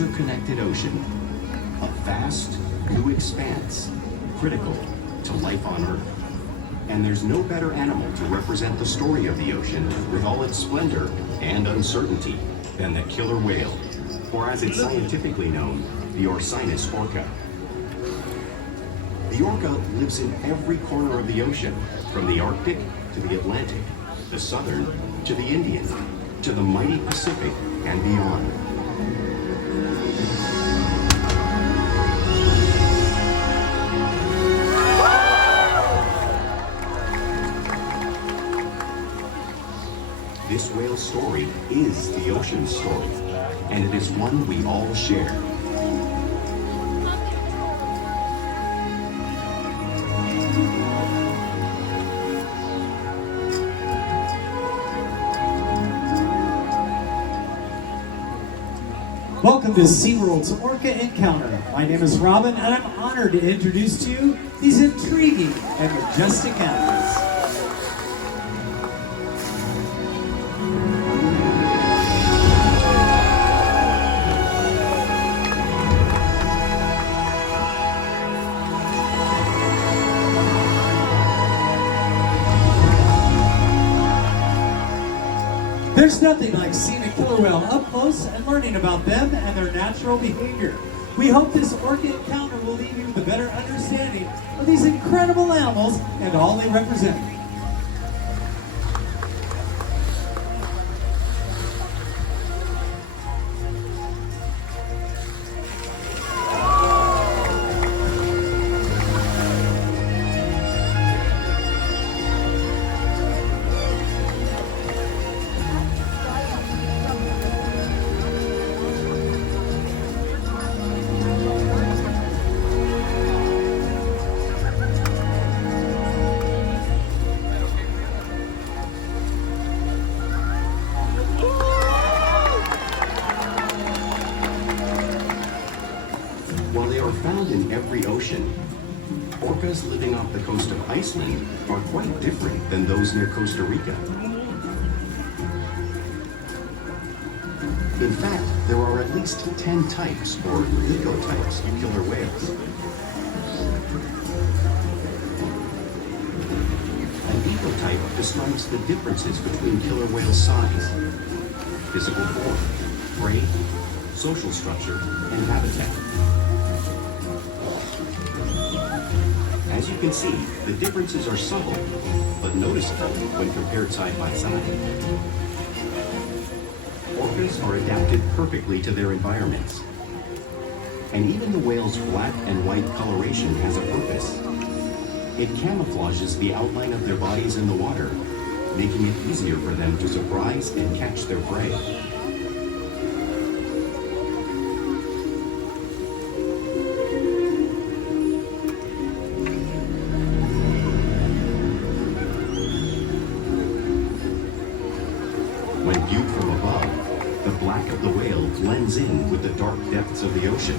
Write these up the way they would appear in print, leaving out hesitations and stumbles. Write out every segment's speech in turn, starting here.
interconnected ocean, a vast new expanse critical to life on Earth. And there's no better animal to represent the story of the ocean with all its splendor and uncertainty than the killer whale, or as it's scientifically known, the Orcinus orca. The orca lives in every corner of the ocean, from the Arctic to the Atlantic, the Southern to the Indian, to the mighty Pacific and beyond. This whale's story is the ocean's story, and it is one we all share. Welcome to SeaWorld's Orca Encounter. My name is Robin, and I'm honored to introduce to you these intriguing and majestic animals. There's nothing like seeing a killer whale up close and learning about them and their natural behavior. We hope this Orca encounter will leave you with a better understanding of these incredible animals and all they represent. While they are found in every ocean, orcas living off the coast of Iceland are quite different than those near Costa Rica. In fact, there are at least 10 types, or ecotypes, of killer whales. An ecotype describes the differences between killer whale size, physical form, prey, social structure, and habitat. As you can see, the differences are subtle, but noticeable when compared side by side. Orcas are adapted perfectly to their environments. And even the whale's black and white coloration has a purpose. It camouflages the outline of their bodies in the water, making it easier for them to surprise and catch their prey. When viewed from above, the black of the whale blends in with the dark depths of the ocean.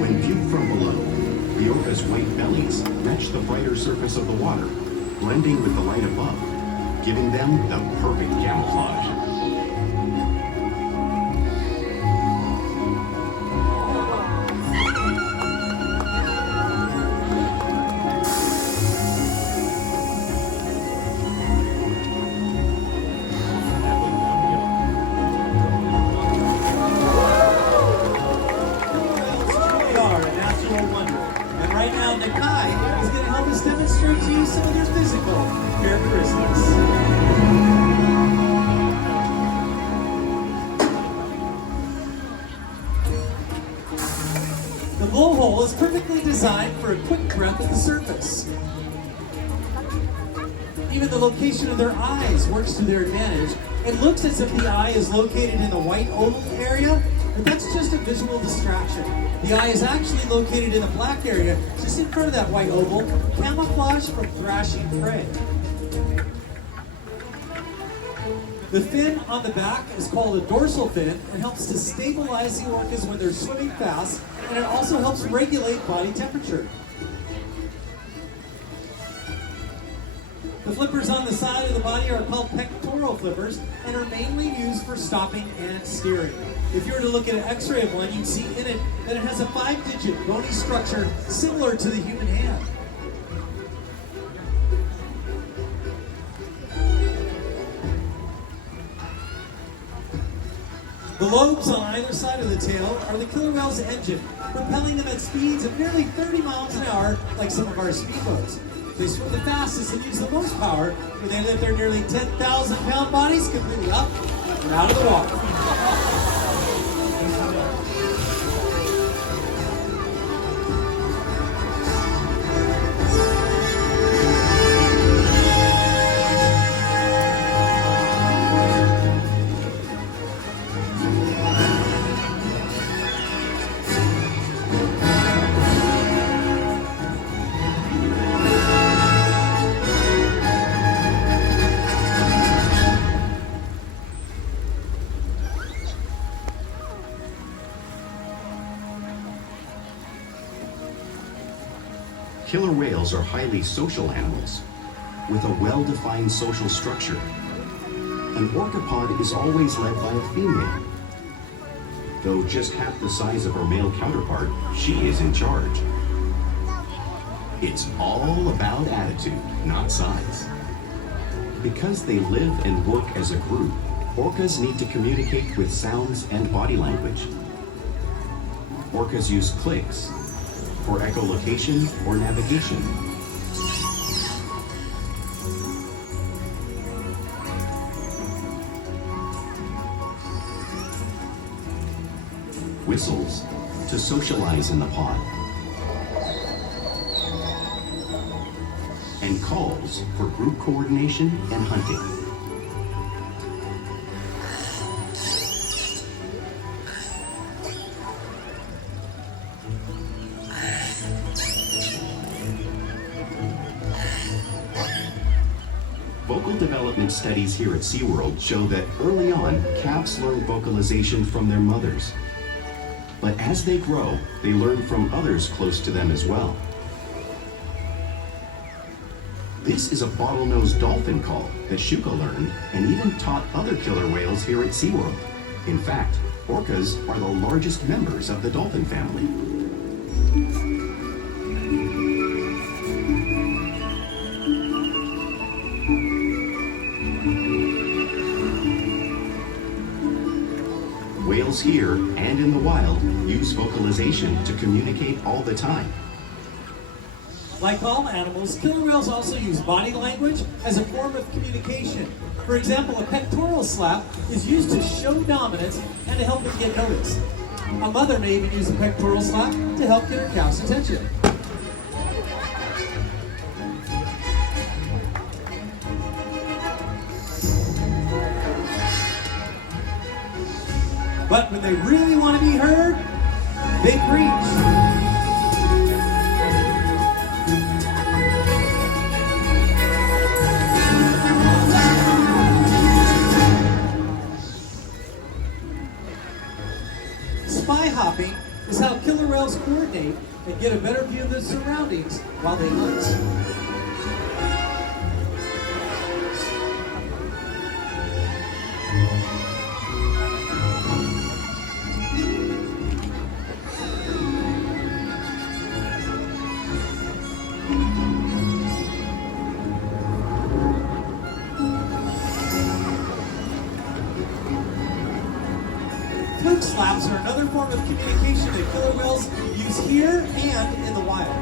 When viewed from below, the orca's white bellies match the brighter surface of the water, blending with the light above, giving them the perfect camouflage. And right now, Nakai is going to help us demonstrate to you some of their physical characteristics. The blowhole is perfectly designed for a quick breath at the surface. Even the location of their eyes works to their advantage. It looks as if the eye is located in the white oval area, but that's just a visual distraction. The eye is actually located in the black area, just in front of that white oval, camouflaged from thrashing prey. The fin on the back is called a dorsal fin and helps to stabilize the orcas when they're swimming fast, and it also helps regulate body temperature. The flippers on the side of the body are called pectoral flippers and are mainly used for stopping and steering. If you were to look at an x-ray of one, you'd see in it that it has a 5-digit bony structure similar to the human hand. The lobes on either side of the tail are the killer whale's engine, propelling them at speeds of nearly 30 miles an hour like some of our speedboats. They swim the fastest and use the most power when they lift their nearly 10,000-pound bodies completely up and out of the water. Killer whales are highly social animals with a well-defined social structure. An orca pod is always led by a female. Though just half the size of her male counterpart, she is in charge. It's all about attitude, not size. Because they live and work as a group, orcas need to communicate with sounds and body language. Orcas use clicks for echolocation or navigation. Whistles to socialize in the pod. And calls for group coordination and hunting. Vocal development studies here at SeaWorld show that early on, calves learn vocalization from their mothers. But as they grow, they learn from others close to them as well. This is a bottlenose dolphin call that Shuka learned and even taught other killer whales here at SeaWorld. In fact, orcas are the largest members of the dolphin family. Whales here and in the wild use vocalization to communicate all the time. Like all animals, killer whales also use body language as a form of communication. For example, a pectoral slap is used to show dominance and to help them get noticed. A mother may even use a pectoral slap to help get her calf's attention. But when they really want to be heard, they preach. Spy hopping is how killer whales coordinate and get a better view of their surroundings while they hunt. Flick slaps are another form of communication that killer whales use here and in the wild.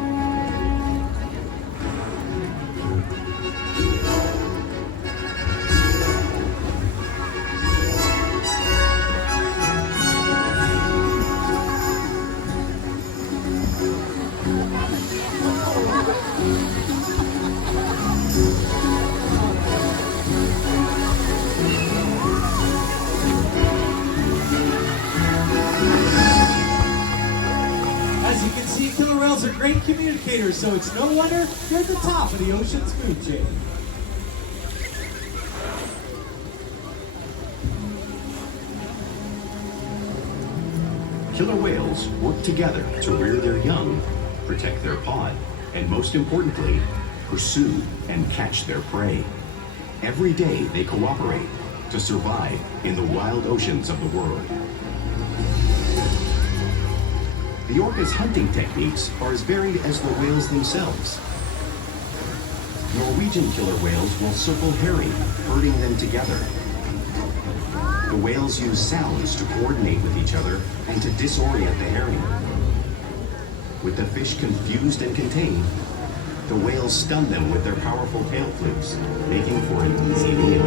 Killer whales are great communicators, so it's no wonder they're at the top of the ocean's food chain. Killer whales work together to rear their young, protect their pod, and most importantly, pursue, and catch their prey. Every day they cooperate to survive in the wild oceans of the world. The orca's hunting techniques are as varied as the whales themselves. Norwegian killer whales will circle herring, herding them together. The whales use sounds to coordinate with each other and to disorient the herring. With the fish confused and contained, the whales stun them with their powerful tail flukes, making for an easy meal.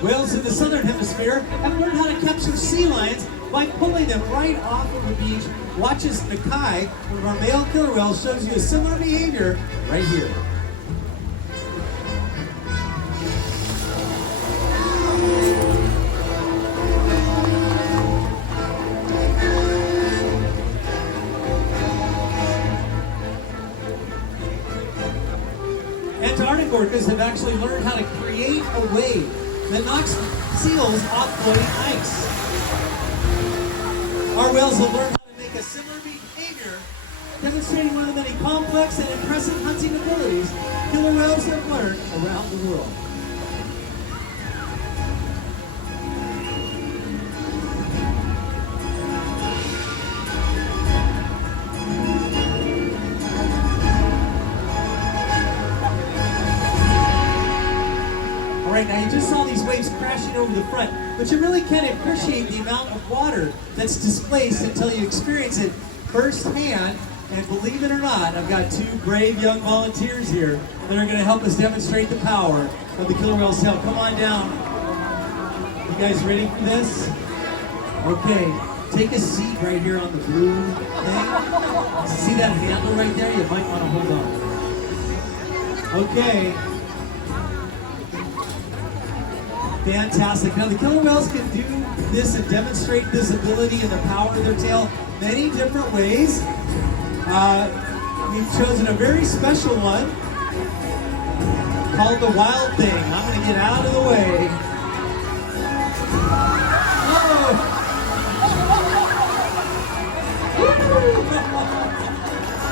Whales in the southern hemisphere have learned how to capture sea lions by pulling them right off of the beach. Watch as Nakai, one of our male killer whales, shows you a similar behavior right here. Antarctic orcas have actually learned how to create a wave that knocks seals off floating ice. Our whales have learned how to make a similar behavior, demonstrating one of the many complex and impressive hunting abilities killer whales have learned around the world. Right now, you just saw these waves crashing over the front, but you really can't appreciate the amount of water that's displaced until you experience it firsthand. And believe it or not, I've got two brave young volunteers here that are going to help us demonstrate the power of the killer whale's tail. Come on down. You guys ready for this? Okay, take a seat right here on the blue thing. See that handle right there? You might want to hold on. Okay. Fantastic. Now the killer whales can do this and demonstrate this ability and the power of their tail many different ways. We've chosen a very special one called the wild thing. I'm going to get out of the way.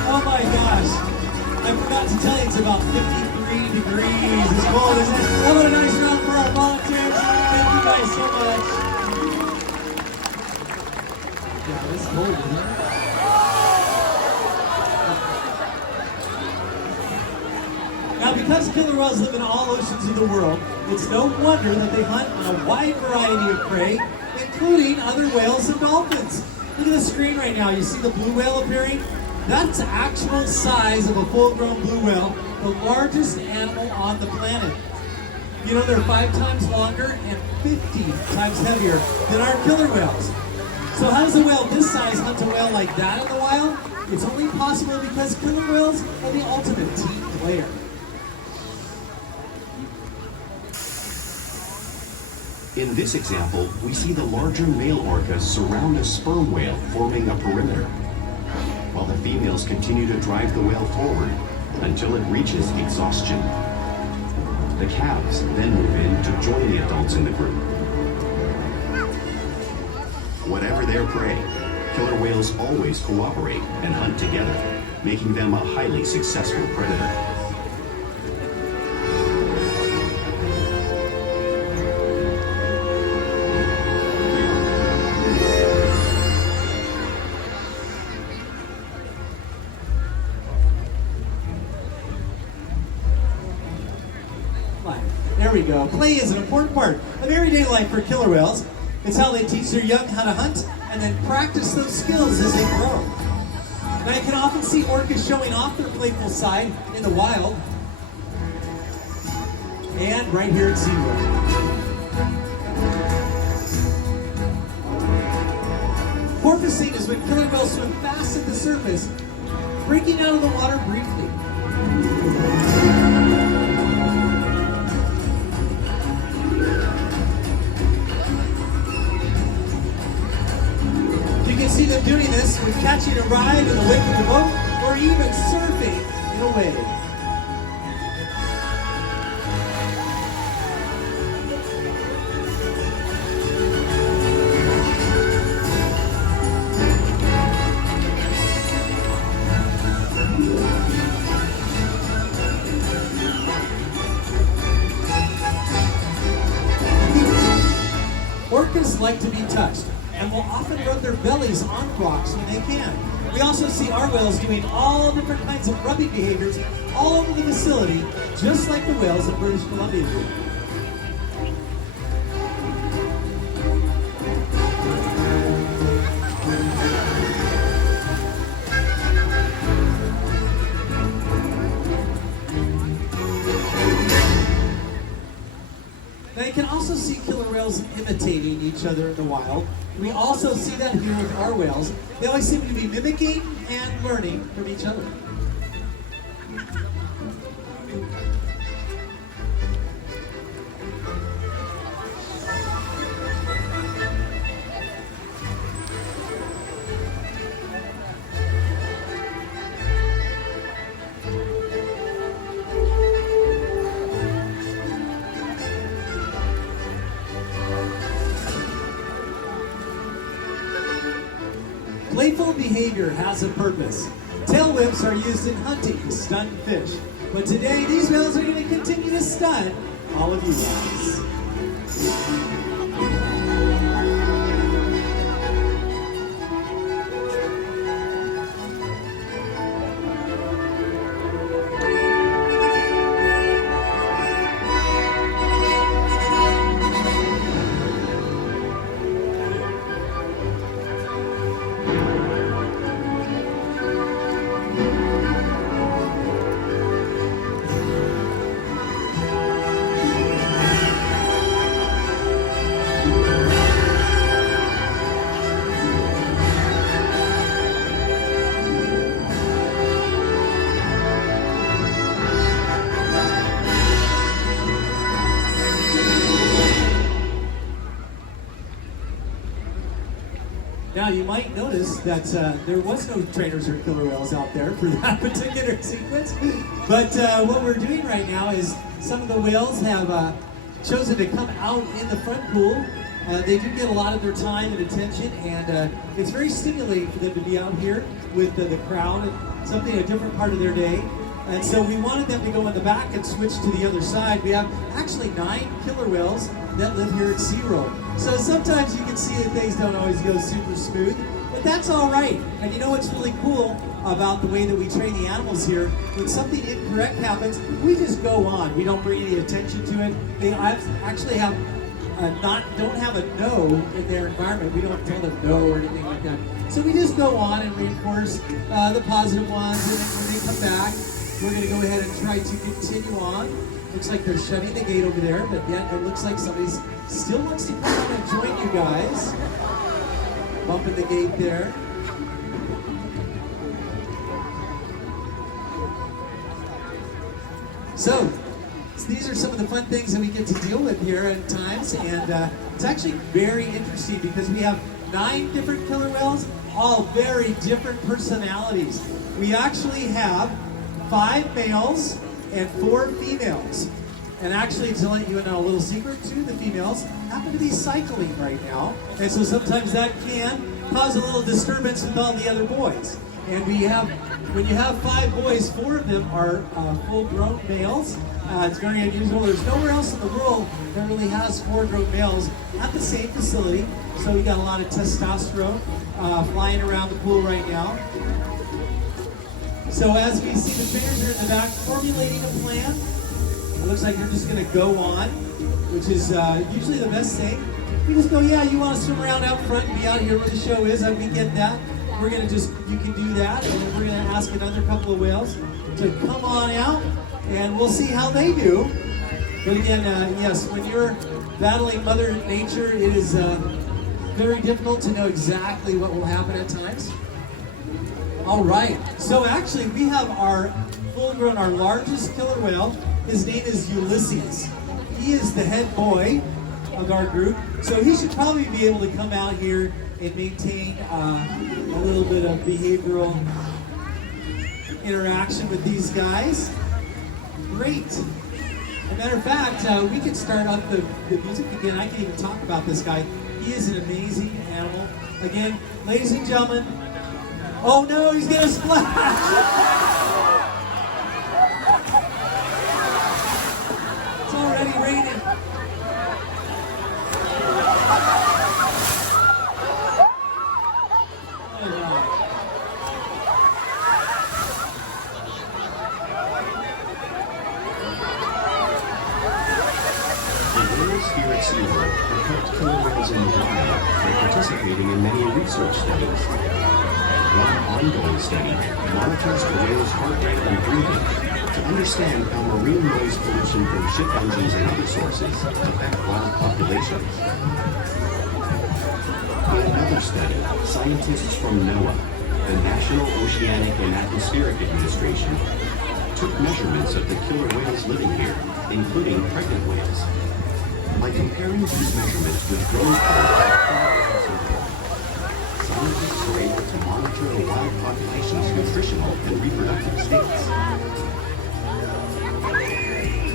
Oh my gosh. I forgot to tell you it's about 53 degrees. It's cold, isn't it? How about a nice round for our volunteers? Thank you guys so much. Yeah, it's cold, isn't it? Now, because killer whales live in all oceans of the world, it's no wonder that they hunt on a wide variety of prey, including other whales and dolphins. Look at the screen right now. You see the blue whale appearing? That's the actual size of a full-grown blue whale, the largest animal on the planet. You know, they're 5 times longer and 50 times heavier than our killer whales. So how does a whale this size hunt a whale like that in the wild? It's only possible because killer whales are the ultimate team player. In this example, we see the larger male orcas surround a sperm whale, forming a perimeter, while the females continue to drive the whale forward until it reaches exhaustion. The calves then move in to join the adults in the group. Whatever their prey, killer whales always cooperate and hunt together, making them a highly successful predator. There we go. Play is an important part of everyday life for killer whales. It's how they teach their young how to hunt and then practice those skills as they grow. Now you can often see orcas showing off their playful side in the wild and right here at SeaWorld. Porpoising is when killer whales swim fast at the surface, breaking out of the water briefly. You can see them doing this with catching a ride in the wake of the boat or even surfing in a wave. Orcas like to be touched and will often rub their bellies on rocks when they can. We also see our whales doing all different kinds of rubbing behaviors all over the facility, just like the whales in British Columbia do. Now you can also see killer whales imitating each other in the wild. We also see that here with our whales. They always seem to be mimicking and learning from each other. Playful behavior has a purpose. Tail whips are used in hunting to stun fish. But today, these whales are going to continue to stun all of you guys. Now you might notice that there was no trainers or killer whales out there for that particular sequence, but what we're doing right now is some of the whales have chosen to come out in the front pool. They do get a lot of their time and attention, and it's very stimulating for them to be out here with the crowd and something a different part of their day. And so we wanted them to go in the back and switch to the other side. We have actually 9 killer whales that live here at SeaWorld. So sometimes you can see that things don't always go super smooth, but that's all right. And you know what's really cool about the way that we train the animals here? When something incorrect happens, we just go on. We don't bring any attention to it. They actually have don't have a no in their environment. We don't tell them no or anything like that. So we just go on and reinforce the positive ones, and then when they come back, we're going to go ahead and try to continue on. Looks like they're shutting the gate over there, but yet it looks like somebody still wants to come on and join you guys. Bumping the gate there. So these are some of the fun things that we get to deal with here at times, and it's actually very interesting because we have 9 different killer whales, all very different personalities. We actually have 5 males and 4 females. And actually, to let you know a little secret too, the females happen to be cycling right now. And so sometimes that can cause a little disturbance with all the other boys. And when you have 5 boys, 4 of them are full-grown males. It's very unusual. There's nowhere else in the world that really has 4 grown males at the same facility. So we got a lot of testosterone flying around the pool right now. So as we see, the trainers are in the back formulating a plan. It looks like they're just going to go on, which is usually the best thing. We just go, yeah, you want to swim around out front and be out here where the show is, and we get that. We're going to you can do that, and then we're going to ask another couple of whales to come on out, and we'll see how they do. But again, yes, when you're battling Mother Nature, it is very difficult to know exactly what will happen at times. All right, so actually we have our full-grown, our largest killer whale. His name is Ulises. He is the head boy of our group, so he should probably be able to come out here and maintain a little bit of behavioral interaction with these guys. Great. As a matter of fact, we can start up the music again. I can even talk about this guy. He is an amazing animal. Again, ladies and gentlemen, oh no, he's gonna splash! It's already raining. Oh, wow. The whales here at SeaWorld have kept killer whales in the wild by participating in many research studies. One ongoing study monitors the whale's heart rate and breathing to understand how marine noise pollution from ship engines and other sources affect wild populations. In another study, scientists from NOAA, the National Oceanic and Atmospheric Administration, took measurements of the killer whales living here, including pregnant whales. By comparing these measurements with grown scientists were able to monitor the wild population's nutritional and reproductive states.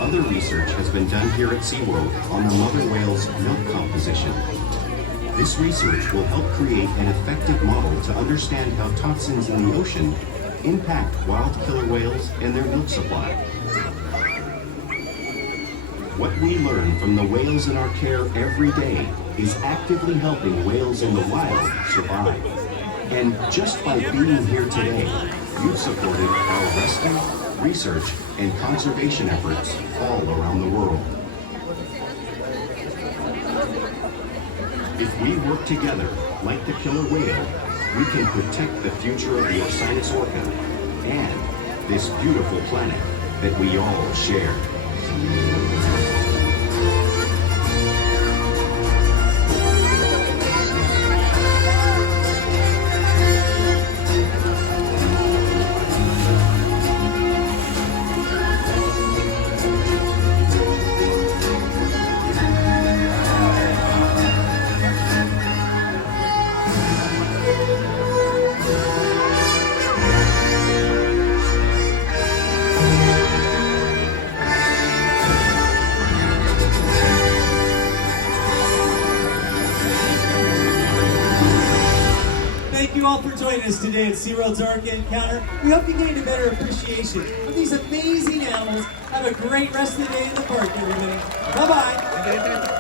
Other research has been done here at SeaWorld on the mother whale's milk composition. This research will help create an effective model to understand how toxins in the ocean impact wild killer whales and their milk supply. What we learn from the whales in our care every day is actively helping whales in the wild survive. And just by being here today, you've supported our rescue, research, and conservation efforts all around the world. If we work together, like the killer whale, we can protect the future of the Orcina's orca and this beautiful planet that we all share. Thank you all for joining us today at SeaWorld's Orca Encounter. We hope you gained a better appreciation of these amazing animals. Have a great rest of the day in the park, everybody. Bye-bye.